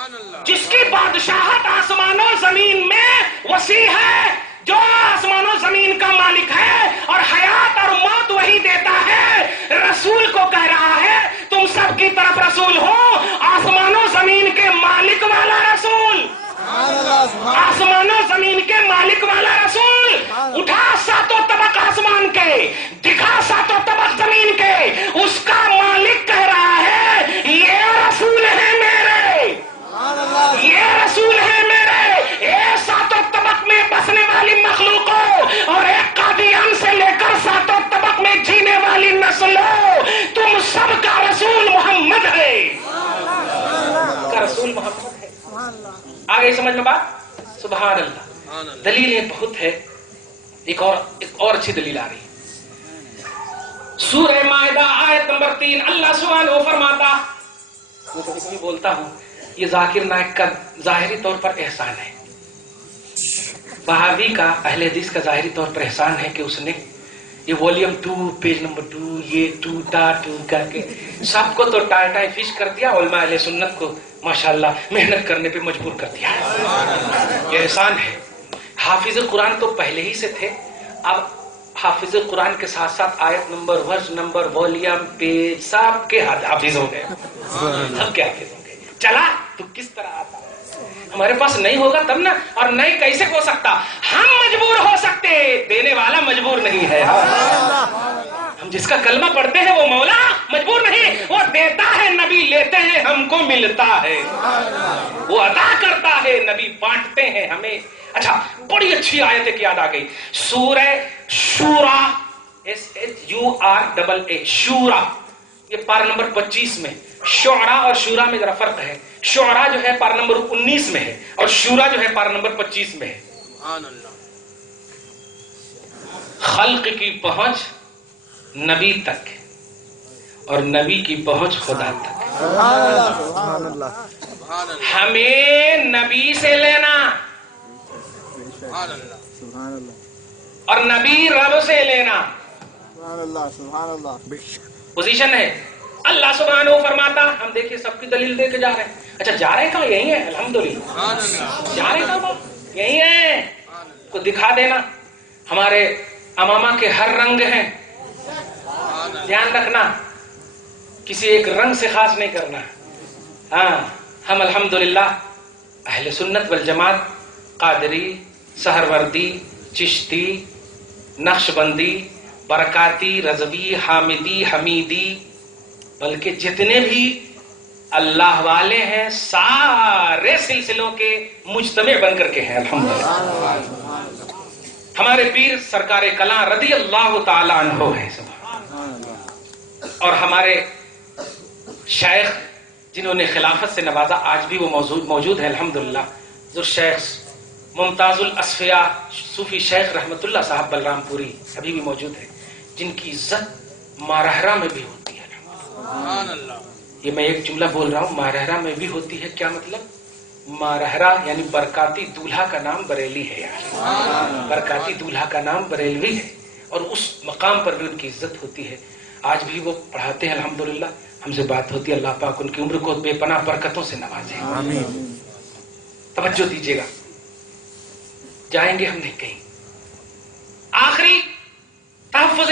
جس کی بادشاہت آسمان و زمین میں وسیع ہے، جو آسمان و زمین کا مالک ہے اور حیات اور موت وہی دیتا ہے، رسول کو کہہ رہا ہے تم سب کی طرف رسول ہو، آسمان و زمین کے مالک والا رسول، آسمان و زمین کے مالک والا رسول، اٹھا ساتوں طبق آسمان کے، دکھا ساتوں طبق زمین کے، اس کا مالک کہہ رہا ہے یہ رسول ہے میرے، یہ رسول ہے میرے، اے ساتوں طبق میں بسنے والی مخلوقوں اور ایک قادیان سے لے کر ساتوں طبق میں جینے والی نسلوں، تم سب کا رسول محمد ہے، کا رسول محمد ہے۔ آگے سمجھ میں بات؟ سبحان اللہ۔ دلیلیں بہت ہے، ایک اور اچھی دلیل آ رہی ہے۔ سورہ مائدہ آیت نمبر 3 اللہ سبحانہ فرماتا، میں کبھی کبھی بولتا ہوں یہ ذاکر نائک کا ظاہری طور پر احسان ہے، وہابی کا، اہل حدیث کا ظاہری طور پر احسان ہے کہ اس نے یہ والیوم 2 پیج نمبر 2 یہ 2 کر کے سب کو تو ٹائی فش کر دیا، علماء اہل سنت کو ماشاءاللہ محنت کرنے پہ مجبور کر دیا، یہ احسان ہے۔ حافظ قرآن تو پہلے ہی سے تھے، اب حافظ قرآن کے ساتھ ساتھ آیت number, verse number, volume, page سب کے حافظ ہو گئے، سب کے حافظ ہو گئے۔ چلا تو کس طرح آتا؟ ہمارے پاس نہیں ہوگا تب نا، اور نہیں کیسے ہو سکتا؟ ہم مجبور ہو سکتے، دینے والا مجبور نہیں ہے۔ ہم جس کا کلمہ پڑھتے ہیں وہ مولا مجبور نہیں، وہ دیتا ہے، نبی لیتے ہیں، ہم کو ملتا ہے، وہ عطا کرتا ہے، نبی بانٹتے ہیں ہمیں۔ اچھا، بڑی اچھی آیت ایک یاد آ گئی، سورہ شورا، SHURA، شورا، یہ پارہ نمبر 25 میں، شعرا اور شورا میں ذرا فرق ہے، شعرا جو ہے پارہ نمبر 19 میں ہے اور شورا جو ہے پارہ نمبر 25 میں ہے۔ خلق کی پہنچ نبی تک اور نبی کی پہنچ خدا تک، ہمیں نبی سے لینا اور نبی رب سے لینا، پوزیشن ہے۔ اللہ سبحانہ فرماتا، ہم دیکھیے سب کی دلیل دے کے جا رہے ہیں، اچھا جا رہے کہاں؟ یہی ہے الحمدللہ، جا رہے کہاں؟ یہی ہے، کو دکھا دینا۔ ہمارے امامہ کے ہر رنگ ہیں، دھیان رکھنا، کسی ایک رنگ سے خاص نہیں کرنا۔ ہاں، ہم الحمدللہ اہل سنت والجماعت، قادری، سہروردی، چشتی، نقشبندی، برکاتی، رضوی، حامدی، حمیدی، بلکہ جتنے بھی اللہ والے ہیں سارے سلسلوں کے مجتمع بن کر کے ہیں الحمدللہ۔ ہمارے پیر سرکار کلاں رضی اللہ تعالی عنہ ہے، اور ہمارے شیخ جنہوں نے خلافت سے نوازا آج بھی وہ موجود ہے الحمدللہ، جو شیخ ممتاز الاصفیاء صوفی شیخ رحمت اللہ صاحب بلرام پوری ابھی بھی موجود ہے، جن کی عزت مارہرہ میں بھی ہوتی ہے۔ یہ میں ایک جملہ بول رہا ہوں، مارہرہ میں بھی ہوتی ہے، کیا مطلب؟ مارہرہ یعنی برکاتی دولہا کا نام بریلی ہے یار، برکاتی دولہا کا نام بریلوی ہے، اور اس مقام پر بھی ان کی عزت ہوتی ہے۔ آج بھی وہ پڑھاتے ہیں الحمدللہ، ہم سے بات ہوتی ہے، اللہ پاک ان کی عمر کو بے پناہ برکتوں سے نوازے۔ توجہ دیجیے گا، جائیں گے ہم نہیں کہیں۔ آخری تحفظ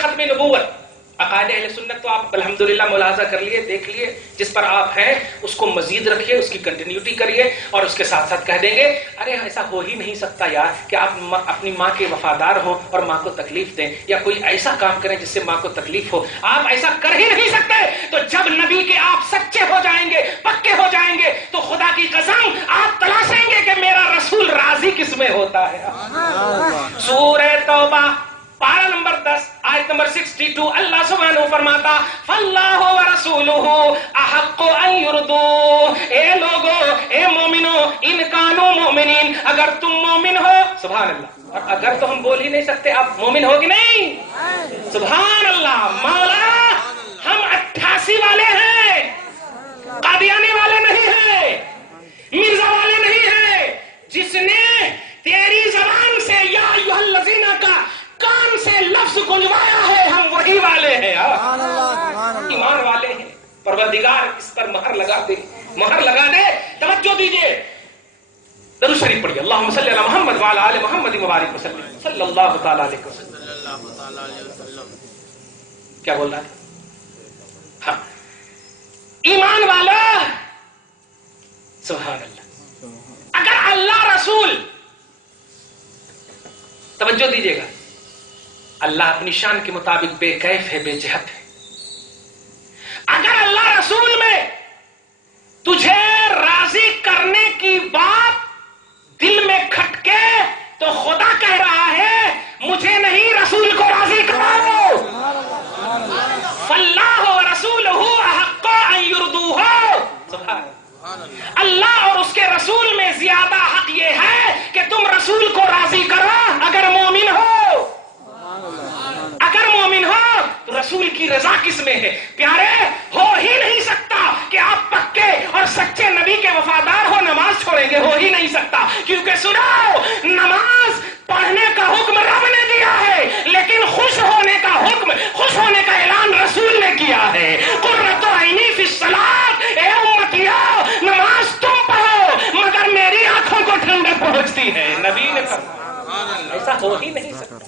ختم نبوت، عقائد اہل سنت تو آپ الحمدللہ ملاحظہ کر لیے، دیکھ لیے، جس پر آپ ہیں اس کو مزید رکھیے، اس کی کنٹینیوٹی کریے، اور اس کے ساتھ ساتھ کہہ دیں گے ارے ایسا ہو ہی نہیں سکتا یار کہ آپ اپنی ماں کے وفادار ہوں اور ماں کو تکلیف دیں، یا کوئی ایسا کام کریں جس سے ماں کو تکلیف ہو، آپ ایسا کر ہی نہیں سکتے۔ تو جب نبی کے آپ سچے ہو جائیں گے، پکے ہو جائیں گے، تو خدا کی قسم آپ تلاشیں گے کہ میرا رسول راضی کس میں ہوتا ہے۔ سورہ توبہ پارہ نمبر 10 آیت نمبر 62 اللہ سبحانہ فرماتا فاللہ ورسولہ احق ان یردوہ، اے لوگو، اے مومنو، ان کانوا مؤمنین، اگر تم مومن ہو، سبحان اللہ، اور اگر تو ہم بول ہی نہیں سکتے آپ مومن ہو کہ نہیں؟ سبحان اللہ، مولا ہم 88 والے ہیں، قادیانی والے نہیں ہیں، مرزا والے نہیں ہیں، جس نے تیری زبان سے یا ایھا الذین کا کان سے لفظ گنجوایا ہے، ہم وہی والے ہیں، ایمان والے ہیں۔ پروردگار اس پر مہر لگا دے مہر لگا دے. توجہ دیجیے, درود شریف پڑھیے. اللہم صلی علی محمد وعلی آل محمد مبارک وسلم صلی اللہ تعالی علیہ وسلم. کیا بول رہا تھا؟ ہاں, ایمان والا, سبحان اللہ, اگر اللہ رسول, توجہ دیجیے گا, اللہ اپنی شان کے مطابق بے کیف ہے, بے جہت ہے. اگر اللہ رسول میں تجھے راضی کرنے کی بات دل میں کھٹکے تو خدا کہہ رہا ہے مجھے نہیں رسول کو راضی کراؤ. فاللہ ورسولہ احق ان یرضوہ. سبحان اللہ اور اس کے رسول میں زیادہ حق یہ ہے کہ تم رسول کو راضی کرو. اگر مومن ہو, اگر مومن ہو تو رسول کی رضا کس میں ہے؟ پیارے, ہو ہی نہیں سکتا کہ آپ پکے اور سچے نبی کے وفادار ہو نماز چھوڑیں گے, ہو ہی نہیں سکتا. کیونکہ سنو, نماز پڑھنے کا حکم رب نے دیا ہے, لیکن خوش ہونے کا حکم, خوش ہونے کا اعلان رسول نے کیا ہے. قرۃ عینی فی الصلاۃ, اے امتیو نماز تم پڑھو مگر میری آنکھوں کو ٹھنڈک پہنچتی ہے. نبی نے فرمایا, ایسا ہو ہی نہیں سکتا.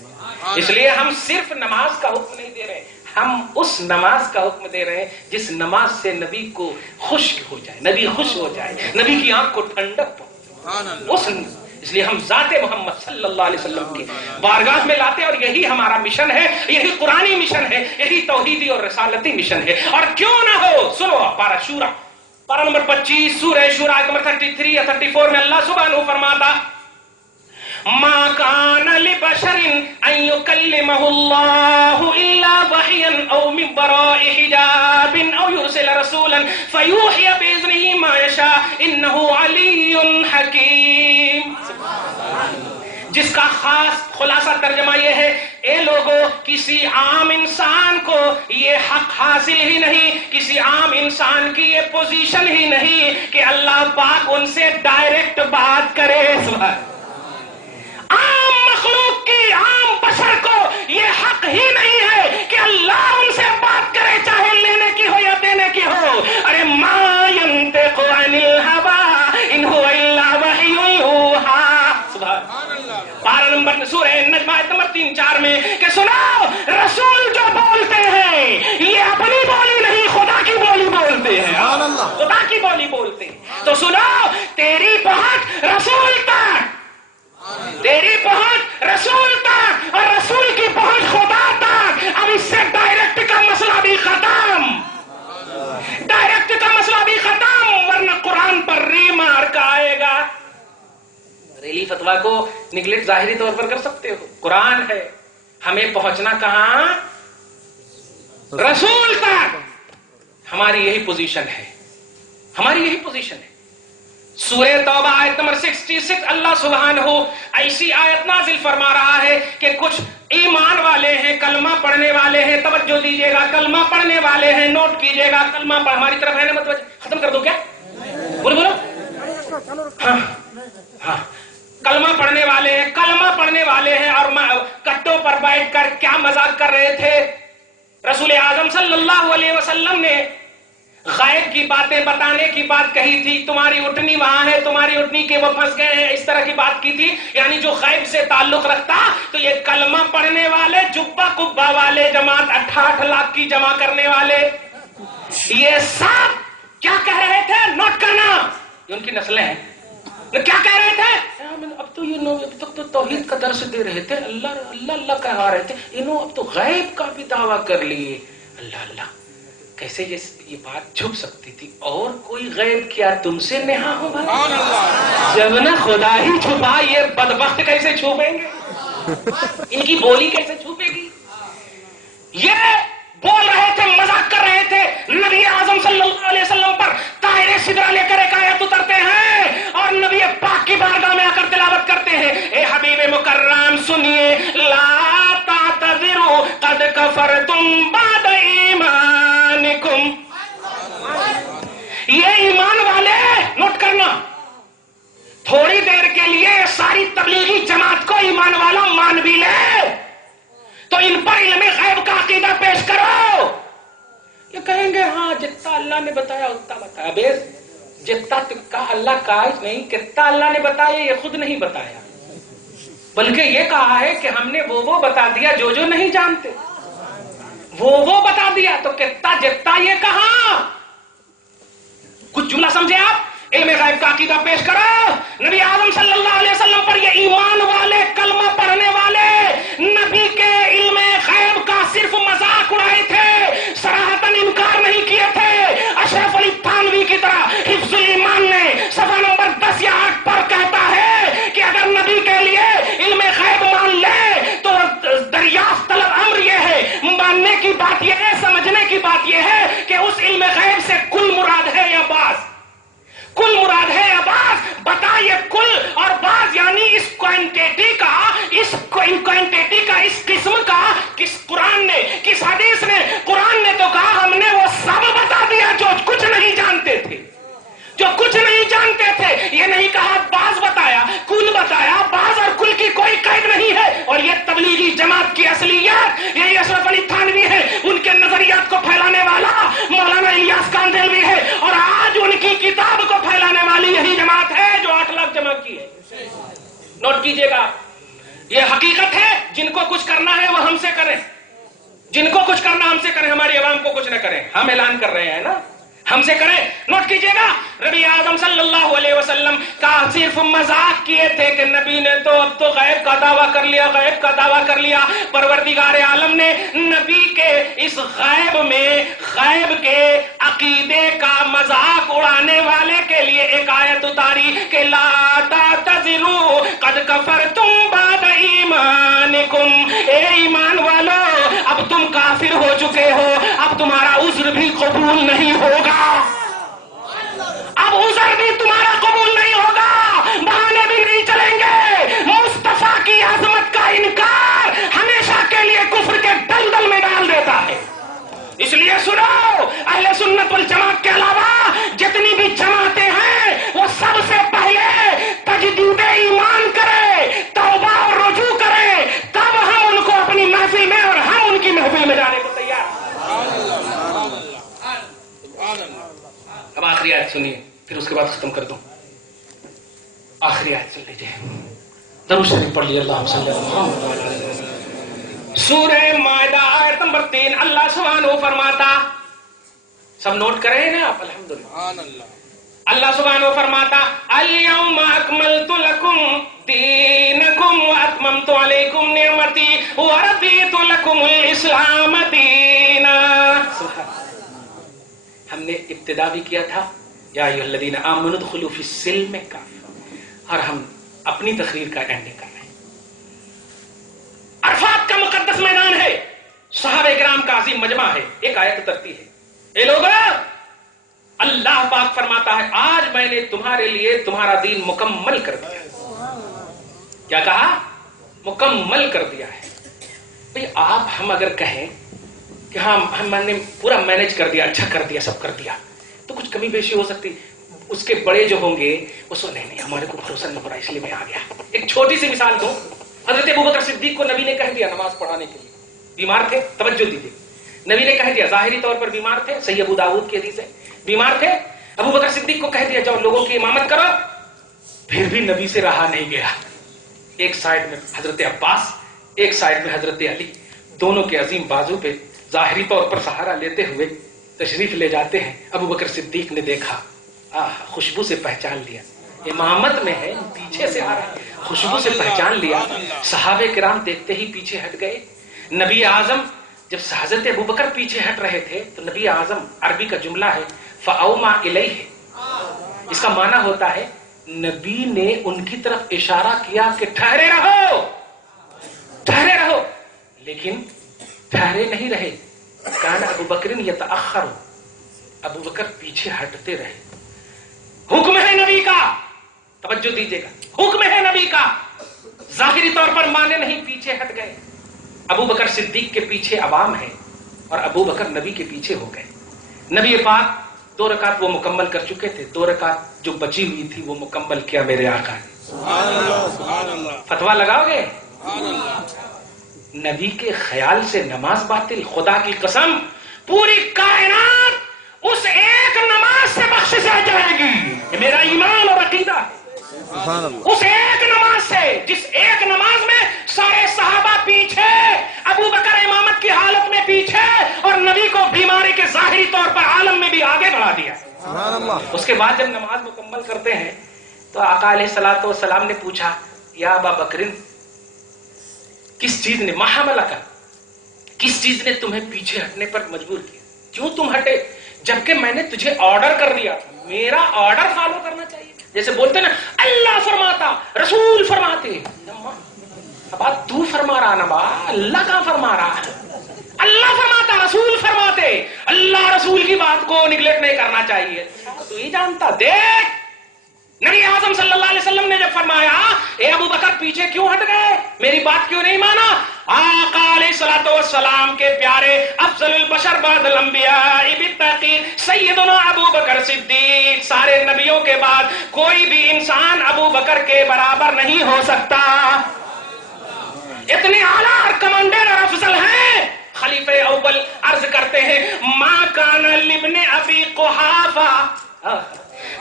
اس لیے ہم صرف نماز کا حکم نہیں دے رہے, ہم اس نماز کا حکم دے رہے ہیں جس نماز سے نبی کو خوش ہو جائے, نبی خوش ہو جائے, نبی کی آنکھ کو ٹھنڈک پہنچے. اس لیے ہم ذات محمد صلی اللہ علیہ وسلم کی بارگاہ میں لاتے ہیں, اور یہی ہمارا مشن ہے, یہی قرآنی مشن ہے, یہی توحیدی اور رسالتی مشن ہے. اور کیوں نہ ہو, سنو پارہ شورا, پارہ نمبر 25 سورہ شورا نمبر 33 یا 34 میں اللہ سبحانہ فرماتا ما كان لبشر ان يكلمه الله الا وحيا او من وراء حجاب او يرسل رسولا فيوحي باذنه ما يشاء انه علي حكيم. جس کا خاص خلاصہ ترجمہ یہ ہے, اے لوگوں, کسی عام انسان کو یہ حق حاصل ہی نہیں, کسی عام انسان کی یہ پوزیشن ہی نہیں کہ اللہ پاک ان سے ڈائریکٹ بات کرے. عام مخلوق کی, عام بشر کو یہ حق ہی نہیں ہے کہ اللہ ان سے بات کرے, چاہے لینے کی ہو یا دینے کی ہو. ارے ما ينطق عن الهوى ان هو الا وحی یوحی. سبحان اللہ. پارہ نمبر سورہ نجم آیت نمبر 3-4 میں کہ سنو, رسول جو بولتے ہیں یہ اپنی بولی نہیں, خدا کی بولی بولتے ہیں. خدا کی بولی بولتے ہیں. تو سنو, تیری پہنچ رسول تک, تیری پہنچ رسول تک, اور رسول کی پہنچ خدا تک. اب اس سے ڈائریکٹ کا مسئلہ بھی ختم, ڈائریکٹ کا مسئلہ بھی ختم, ورنہ قرآن پر ریمارک آئے گا. ریلی فتویٰ کو نگلیکٹ ظاہری طور پر کر سکتے ہو, قرآن ہے, ہمیں پہنچنا کہاں؟ رسول تک. ہماری یہی پوزیشن ہے, ہماری یہی پوزیشن ہے. سورہ توبہ آیت نمبر 66 اللہ سبحانہ ایسی آیت نازل فرما رہا ہے کہ کچھ ایمان والے ہیں, کلمہ پڑھنے والے ہیں. توجہ دیجیے گا, کلمہ پڑھنے والے ہیں, نوٹ کیجیے گا. کلمہ پڑھ, ہماری طرف ہے نا, متوجہ, ختم کر دو کیا, بولو بولو. ہاں ہاں, کلمہ پڑھنے والے ہیں, کلمہ پڑھنے والے ہیں, اور کٹوں پر بیٹھ کر کیا مذاق کر رہے تھے. رسول اعظم صلی اللہ علیہ وسلم نے غائب کی باتیں بتانے کی بات کہی تھی. تمہاری اٹھنی وہاں ہے, تمہاری اٹھنی کے وہ پھنس گئے ہیں, اس طرح کی بات کی تھی. یعنی جو غائب سے تعلق رکھتا, تو یہ کلمہ پڑھنے والے, جبہ کبہ والے, جماعت 68 لاکھ کی جمع کرنے والے, یہ سب کیا کہہ رہے تھے, نوٹ کرنا, یہ ان کی نسلیں ہیں. کیا کہہ رہے تھے؟ اب تو یہ اب تک تو توحید کا درس دے رہے تھے, اللہ اللہ اللہ کہا رہے تھے, انہوں اب تو غیب کا بھی دعویٰ کر لیے. اللہ اللہ, کیسے یہ بات چھپ سکتی تھی؟ اور کوئی غیب کیا تم سے نہا ہو بھائی؟ جب نہ خدا ہی چھپا, یہ بدبخت کیسے چھپیں گے؟ ان کی بولی کیسے چھپے گی؟ یہ بول رہے تھے, مذاق کر رہے تھے. نبی اعظم صلی اللہ علیہ وسلم پر طائر سدرہ لے کر ایک آیت اترتے ہیں, اور نبی پاک کی بارگاہ میں آ کر تلاوت کرتے ہیں, اے حبیب مکرم سنیے, لا تعتذروا قد کفرتم بعد ایمانکم. یہ ایمان والے, نوٹ کرنا, تھوڑی دیر کے لیے ساری تبلیغی جماعت کو ایمان والا مان بھی لے تو ان پر علم غیب کا عقیدہ پیش کرو. یہ کہیں گے ہاں جتنا اللہ نے بتایا اتنا بتایا. بے جتنا تکا اللہ کا نہیں، کتنا اللہ نے بتایا یہ خود نہیں بتایا، بلکہ یہ کہا ہے کہ ہم نے وہ بتا دیا جو نہیں جانتے، وہ بتا دیا، تو کتنا جتنا یہ کہا. کچھ جملہ سمجھے آپ؟ علم غیب کا عقیدہ پیش کرو. نبی اعظم صلی اللہ علیہ وسلم پر یہ ایمان والے، کلمہ پڑھنے والے نبی کے علم غیب کا صرف مذاق اڑائے تھے، صراحتاً انکار نہیں کیے تھے. اشرف علی تھانوی کی طرح حفظ الایمان نے صفحہ نمبر 10 یا 8 پر کہتا ہے کہ اگر نبی کے لیے علم غیب مان لے تو دریافت طلب امر یہ ہے، ماننے کی بات یہ ہے، سمجھنے کی بات یہ ہے کہ اس علم غیب سے کل مراد ہے یا بعض، کل مراد ہے یا بعض. بتا یہ کل اور بعض یعنی اس کوانٹیٹی کا، اس کوانٹیٹی کا، اس قسم کا کس قرآن نے، کس حدیث نے؟ قرآن نے تو کہا ہم نے وہ سب بتا دیا جو کچھ نہیں جانتے تھے، جو کچھ نہیں جانتے تھے. یہ نہیں کہا بعض بتایا، کل بتایا. بعض اور کل کی کوئی قید نہیں ہے. اور یہ تبلیغی جماعت کی اصلیت، یہ اشرف علی تھانوی ہے، ان کے نظریات کو پھیلانے والا مولانا الیاس کاندھلوی ہے، اور آج ان کی کتاب کو پھیلانے والی یہی جماعت ہے جو 8 لاکھ جمع کی ہے. نوٹ کیجئے گا، یہ حقیقت ہے. جن کو کچھ کرنا ہے وہ ہم سے کریں، جن کو کچھ کرنا ہم سے کریں، ہماری عوام کو کچھ نہ کریں. ہم اعلان کر رہے ہیں نا، ہم سے کریں. نوٹ کیجئے گا، نبی اعظم صلی اللہ علیہ وسلم کا صرف مذاق کیے تھے کہ نبی نے تو اب تو غیب کا دعویٰ کر لیا، غیب کا دعویٰ کر لیا. پروردگار عالم نے نبی کے اس غیب میں، غیب کے عقیدے کا مذاق اڑانے والے کے لیے ایک آیت اتاری کہ لا تعتذروا قد کفرتم بعد ایمانکم. اے ایمان والو، اب تم کافر ہو چکے ہو، اب تمہارا عذر بھی قبول نہیں ہوگا، اب عذر بھی تمہارا قبول نہیں ہوگا، بہانے بھی نہیں چلیں گے. مصطفیٰ کی عظمت کا انکار ہمیشہ کے لیے کفر کے دلدل میں ڈال دیتا ہے. اس لیے سنو، اہل سنت والجماعت کے علاوہ جتنی بھی جماعتیں ہیں وہ سب سے پہلے تجدید ایمان کرے، توبہ اور رجوع کرے، تب ہم ان کو اپنی محفل میں اور ہم ان کی محفل میں جانے کو تیار. اب آخری آیت سنیے، پھر اس کے بعد ختم کر دوں. آخری آیت سن لیجیے، درود شریف پڑھ لیے. اللہم صلی اللہ علیہ وسلم. سورہ مائدہ آیت نمبر 3 اللہ سبحانہ فرماتا، سب نوٹ کریں نا آپ؟ الحمدللہ. اللہ سبحانہ فرماتا الیوم اکملت لکم دینکم واتممت علیکم نعمتی ورضیت لکم الاسلام دینا. ہم نے ابتدا بھی کیا تھا یا ایھا الذین آمنوا ادخلوا فی السلم کافہ، اور ہم اپنی تقریر کا اینڈنگ کر رہے ہیں. عرفات کا مقدس میدان ہے، صحابہ کرام کا عظیم مجمع ہے. ایک آیت اترتی ہے، اے لوگو، اللہ پاک فرماتا ہے آج میں نے تمہارے لیے تمہارا دین مکمل کر دیا. کیا کہا؟ مکمل کر دیا ہے. بھئی آپ ہم اگر کہیں کہ ہم نے پورا مینج کر دیا، اچھا کر دیا، سب کر دیا، تو کچھ کمی بیشی ہو سکتی. اس کے بڑے جو ہوں گے وہ سو نہیں ہمارے کو بھروسہ نہیں ہو رہا، اس لیے میں آ گیا. ایک چھوٹی سی مثال دوں. حضرت ابوبکر صدیق کو نبی نے کہہ دیا نماز پڑھانے کے لیے، بیمار تھے. توجہ دیجیے، نبی نے کہہ دیا، ظاہری طور پر بیمار تھے، صحیح ابو داؤد کی حدیث ہے، بیمار تھے. ابوبکر صدیق کو کہہ دیا جاؤ لوگوں کی امامت کرو. پھر بھی نبی سے رہا نہیں گیا. ایک سائڈ میں حضرت عباس، ایک سائڈ میں حضرت علی، دونوں کے عظیم بازو پہ ظاہری طور پر سہارا لیتے ہوئے تشریف لے جاتے ہیں. ابوبکر صدیق نے دیکھا، خوشبو سے پہچان لیا، امامت میں ہے، پیچھے سے آ رہا ہے، خوشبو سے پہچان لیا. صحابہ کرام دیکھتے ہی پیچھے ہٹ گئے. نبی اعظم جب حضرت ابوبکر پیچھے ہٹ رہے تھے تو نبی اعظم، عربی کا جملہ ہے فاوما الیہ، اس کا معنی ہوتا ہے نبی نے ان کی طرف اشارہ کیا کہ ٹھہرے رہو، ٹھہرے رہو. لیکن ٹھہرے نہیں رہے. کان ابوبکر یتأخر، ابوبکر پیچھے ہٹتے رہے. حکم ہے نبی کا، توجہ دیجیے گا، حکم ہے نبی کا. ظاہری طور پر مانے نہیں، پیچھے ہٹ گئے. ابوبکر صدیق کے پیچھے عوام ہے اور ابوبکر نبی کے پیچھے ہو گئے. نبی پاک 2 رکعت وہ مکمل کر چکے تھے، 2 رکعت جو بچی ہوئی تھی وہ مکمل کیا میرے آقا نے. فتویٰ لگاؤ گے؟ نبی کے خیال سے نماز باطل؟ خدا کی قسم پوری کائنات اس ایک نماز سے بخشش آ جائے گی. یہ میرا ایمان اور عقیدہ ہے۔ اس ایک نماز سے، جس ایک نماز میں سارے صحابہ پیچھے، ابو بکر امامت کی حالت میں پیچھے، اور نبی کو بیماری کے ظاہری طور پر عالم میں بھی آگے بڑھا دیا۔ اس کے بعد جب نماز مکمل کرتے ہیں تو آقا علیہ الصلوۃ والسلام نے پوچھا، یا ابا بکر، کس چیز نے محملک، کس چیز نے تمہیں پیچھے ہٹنے پر مجبور کیا؟ کیوں تم ہٹے جبکہ میں نے تجھے آرڈر کر دیا تھا؟ میرا آرڈر فالو کرنا چاہیے۔ جیسے بولتے نا اللہ فرماتا، رسول فرماتے، بات تو فرما رہا نا، با اللہ کہاں فرما رہا ہے؟ اللہ فرماتا، رسول فرماتے، اللہ رسول کی بات کو نگلیکٹ نہیں کرنا چاہیے۔ تو یہ جانتا، دیکھ نبی اعظم صلی اللہ علیہ وسلم نے جب فرمایا اے ابو بکر پیچھے کیوں ہٹ گئے، میری بات کیوں نہیں مانا، آقا علیہ الصلوۃ والسلام کے پیارے افضل البشر بعد الانبیاء بالتحقیق سیدنا ابو بکر صدیق، سارے نبیوں کے بعد کوئی بھی انسان ابو بکر کے برابر نہیں ہو سکتا، اتنے اعلیٰ اور کمانڈر اور افضل ہیں۔ خلیفہ اول عرض کرتے ہیں، ما کان لابن ابی قحافہ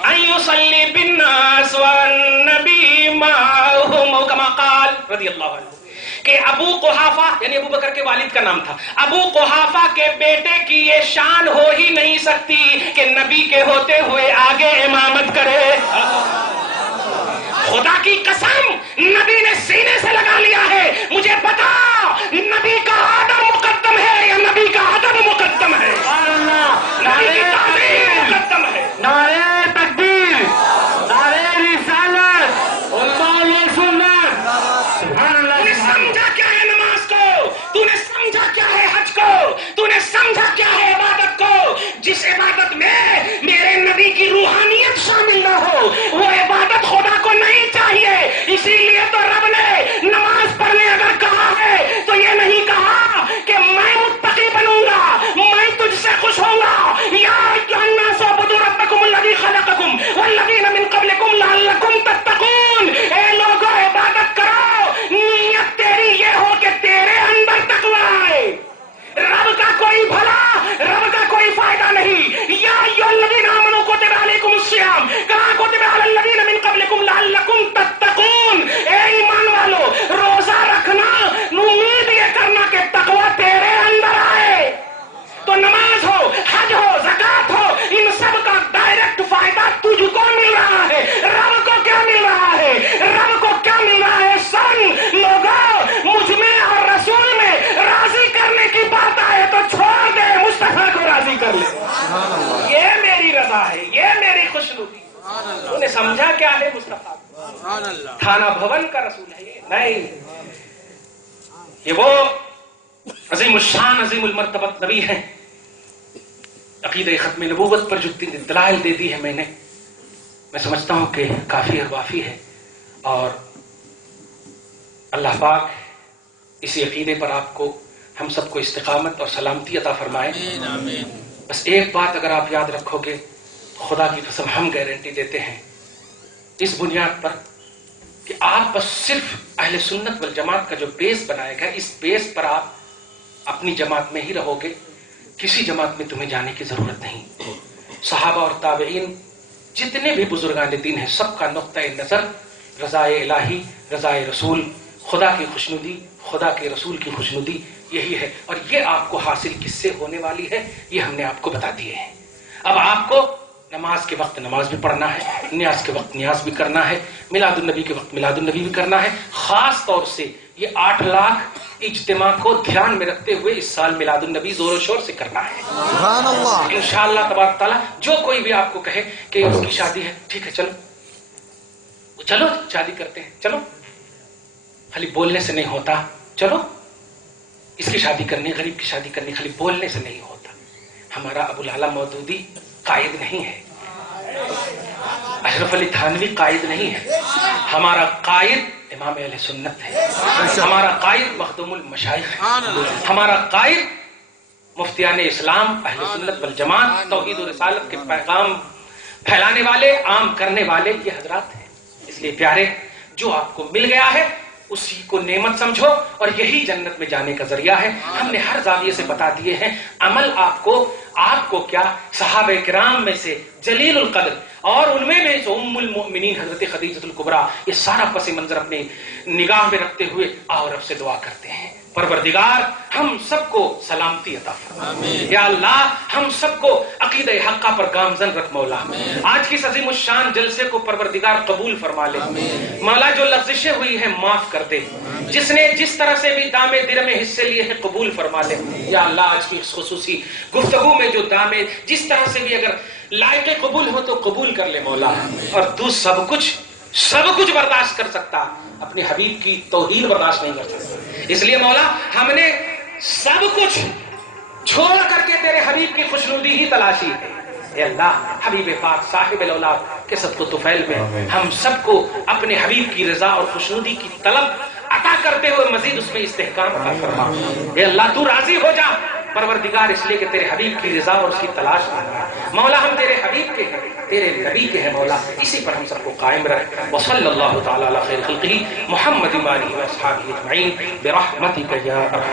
ان یصلی بالناس والنبی معهم کما قال رضی اللہ عنہ، کہ ابو قحافہ یعنی ابو بکر کے والد کا نام تھا، ابو قحافہ کے بیٹے کی یہ شان ہو ہی نہیں سکتی کہ نبی کے ہوتے ہوئے آگے امامت کرے۔ خدا کی قسم نبی نے سینے سے لگا لیا ہے، مجھے بتا نبی کا آدر مقدم ہے یا نبی کا ادب مقدم ہے؟ نبی کی تعظیم مقدم ہے۔ نعرہ تکبیر، نعرہ رسالت، علماء سنت، سبحان اللہ۔ تو نے سمجھا کیا ہے نماز کو، تو نے سمجھا کیا ہے حج کو، تو نے سمجھا کیا ہے عبادت کو؟ جس عبادت میں میرے نبی کی روحانیت شامل نہ ہو وہ عبادت خدا کو نہیں چاہیے۔ اسی لیے تو رب نے نماز پڑھنے اگر کہا ہے تو یہ نہیں کہا کہ میں متقی بنوں گا، میں تجھ سے خوش ہوں گا، یا ایھا الناس اعبدوا ربکم الذی خلقکم والذین من قبلکم لعلکم تتقون، اے لوگوں عبادت کرو، نیت تیری یہ ہو کہ تیرے اندر تقوی آئے، رب کا کوئی بھلا، رب کا کوئی فائدہ نہیں۔ یا ایھا الذین آمنوا کتب علیکم الصیام کما کتب علی الذین من قبلکم لعلکم تتقون، اے ایمان والو روزہ رکھنا، امید یہ کرنا کہ تقوی تیرے اندر آئے۔ تو نماز ہو، حج ہو، زکات ہو، ان سب کا ڈائریکٹ فائدہ تجھ کو مل رہا ہے، رب کو کیا مل رہا ہے؟ رب کو کیا مل رہا ہے؟ سن لوگوں، مجھ میں اور رسول میں راضی کرنے کی بات آئے تو چھوڑ دے، مصطفیٰ کو راضی کر لے۔ یہ میری رضا ہے، یہ میری خوشنودی۔ تو نے سمجھا کیا ہے مصطفیٰ؟ تھانہ بھون کا رسول ہے یہ نہیں، یہ وہ عظیم الشان عظیم المرتبت نبی ہیں۔ عقیدہ ختم نبوت پر جو دلائل دے دی ہے میں سمجھتا ہوں کہ کافی اور وافی ہے، اور اللہ پاک اسی عقیدے پر آپ کو، ہم سب کو استقامت اور سلامتی عطا فرمائے۔ بس ایک بات اگر آپ یاد رکھو گے، خدا کی قسم ہم گارنٹی دیتے ہیں اس بنیاد پر کہ آپ بس صرف اہل سنت والجماعت کا جو بیس بنائے گا، اس بیس پر آپ اپنی جماعت میں ہی رہو گے، کسی جماعت میں تمہیں جانے کی ضرورت نہیں۔ صحابہ اور تابعین جتنے بھی بزرگان دین ہیں، سب کا نقطۂ نظر رضا الہی، رضا رسول، خدا کی خوشنودی، خدا کے رسول کی خوشنودی یہی ہے، اور یہ آپ کو حاصل کس سے ہونے والی ہے یہ ہم نے آپ کو بتا دیے ہیں۔ اب آپ کو نماز کے وقت نماز بھی پڑھنا ہے، نیاز کے وقت نیاز بھی کرنا ہے، میلاد النبی کے وقت میلاد النبی بھی کرنا ہے۔ خاص طور سے یہ 8 لاکھ اجتماع کو دھیان میں رکھتے ہوئے اس سال میلاد النبی زور و شور سے کرنا ہے سبحان اللہ۔ انشاءاللہ تبارک تعالیٰ۔ جو کوئی بھی آپ کو کہے کہ اس کی شادی ہے، ٹھیک ہے چلو شادی کرتے ہیں، چلو، خالی بولنے سے نہیں ہوتا، چلو اس کی شادی کرنی، غریب کی شادی کرنی، خالی بولنے سے نہیں ہوتا۔ ہمارا ابو الاعلیٰ مودودی قائد نہیں ہے، اشرف علی تھانوی قائد نہیں ہے، ہمارا قائد امام اہل سنت ہے، ہمارا قائد مخدوم المشائخ ہے، ہمارا قائد مفتیان اسلام اہل سنت والجماعت، توحید و رسالت کے پیغام پھیلانے والے، عام کرنے والے یہ حضرات ہیں۔ اس لیے پیارے، جو آپ کو مل گیا ہے اسی کو نعمت سمجھو، اور یہی جنت میں جانے کا ذریعہ ہے۔ ہم نے ہر زاویے سے بتا دیے ہیں۔ عمل آپ کو کیا، صحابہ کرام میں سے جلیل القدر اور ان میں جو ام المؤمنین حضرت خدیجہ الکبریٰ، یہ سارا پس منظر اپنے نگاہ میں رکھتے ہوئے اور رب سے دعا کرتے ہیں، پروردگار ہم سب کو سلامتی عطا فرما، یا اللہ ہم سب کو عقیدہ حقہ پر گامزن رکھ مولا، آج کی اس عظیم الشان جلسے کو پروردگار قبول فرما لے مولا، جو لغزشیں ہوئی ہیں معاف کر دے، جس نے جس طرح سے بھی دامے در میں حصے لیے ہیں قبول فرما لے، یا اللہ آج کی اس خصوصی گفتگو میں جو دامے جس طرح سے بھی اگر لائق قبول ہو تو قبول کر لے مولا، اور تو سب کچھ برداشت کر سکتا، اپنے حبیب کی توہین برداشت نہیں کر سکتا، اس لیے مولا ہم نے سب کچھ چھوڑ کر کے تیرے حبیب کی خوشنودی ہی تلاشی ہے، اے اللہ حبیب پاک صاحب الاولاد کے صدق و طفیل میں ہم سب کو اپنے حبیب کی رضا اور خوشنودی کی طلب عطا کرتے ہوئے مزید اس میں استحکام عطا فرما، اے اللہ تو راضی ہو جا پروردگار، اس لیے کہ تیرے حبیب کی رضا اور اس کی تلاش میں مولا ہم تیرے حبیب کے ہیں، تیرے نبی کے ہیں مولا، اسی پر ہم سب کو قائم رکھ، وصلی اللہ تعالی علی خیر خلقہ محمد و آلہ و اصحابہ اجمعین برحمتک یا ارحم